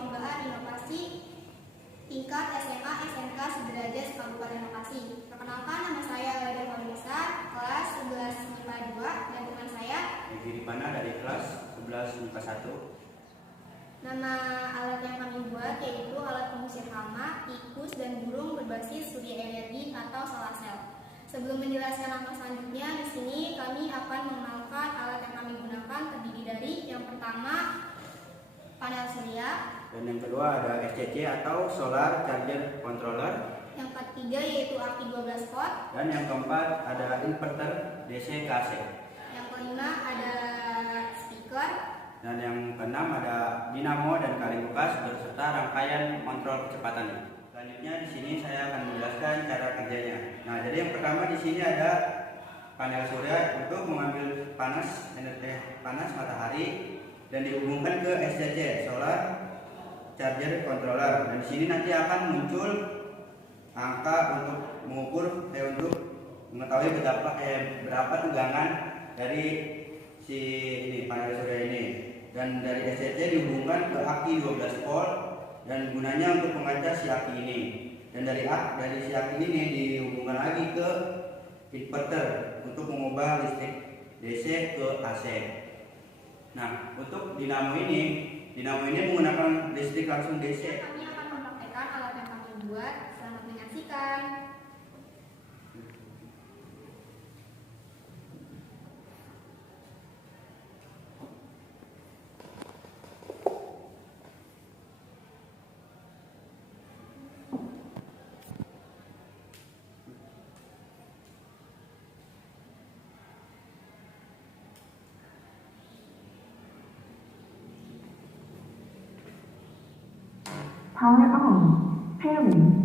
perlombaan inovasi tingkat SMA SMK sederajat Kabupaten Bekasi. Perkenalkan, nama saya Laila Farisa, kelas 11 MIPA 2, dan teman saya Egi Ripana dari kelas 11 MIPA 1. Nama alat yang kami buat yaitu alat pengusir hama, tikus, dan burung berbasis surya energi atau solar cell. Sebelum menjelaskan langkah selanjutnya, di sini kami akan mengenalkan alat yang kami gunakan terdiri dari yang pertama panel surya, Dan yang kedua ada SCC atau Solar Charger Controller. yang ketiga yaitu aki 12 volt, Dan yang keempat ada inverter DC ke AC. yang kelima ada speaker, Dan yang keenam ada dinamo dan kaleng bekas beserta rangkaian kontrol kecepatan. Selanjutnya di sini saya akan menjelaskan cara kerjanya. Nah, jadi yang pertama di sini ada panel surya untuk mengambil energi panas matahari dan dihubungkan ke SCC Solar Charger Controller. Dan di sini nanti akan muncul angka untuk mengukur untuk mengetahui berapa tegangan dari si panel surya ini. Dan dari SCC dihubungkan ke aki 12 volt dan gunanya untuk mengacas si aki ini. Dan dari si aki ini dihubungkan lagi ke inverter untuk mengubah listrik DC ke AC. Nah, untuk dinamo ini menggunakan listrik langsung DC. kami akan mempraktekkan alat yang kami buat. Selamat menyaksikan. Power on. Pairing.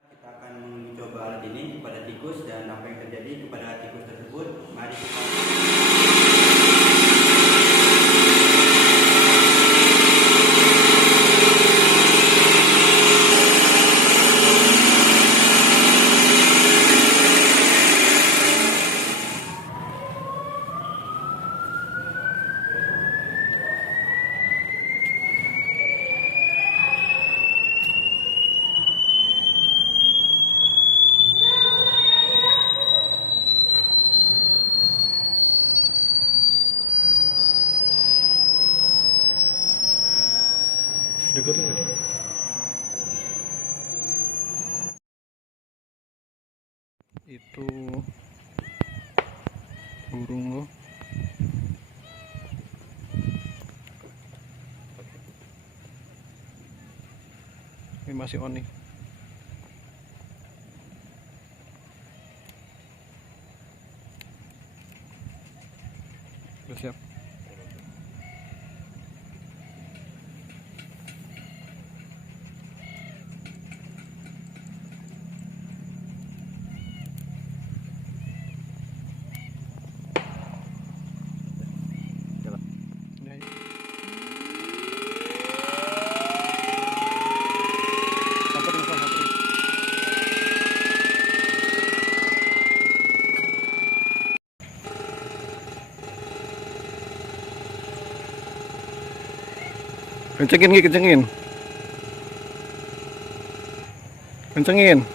Kita akan mencoba alat ini kepada tikus dan apa yang terjadi kepada tikus tersebut. Mari kita itu burung lo. Ini masih on nih. Udah siap. Kencengin. Kencengin.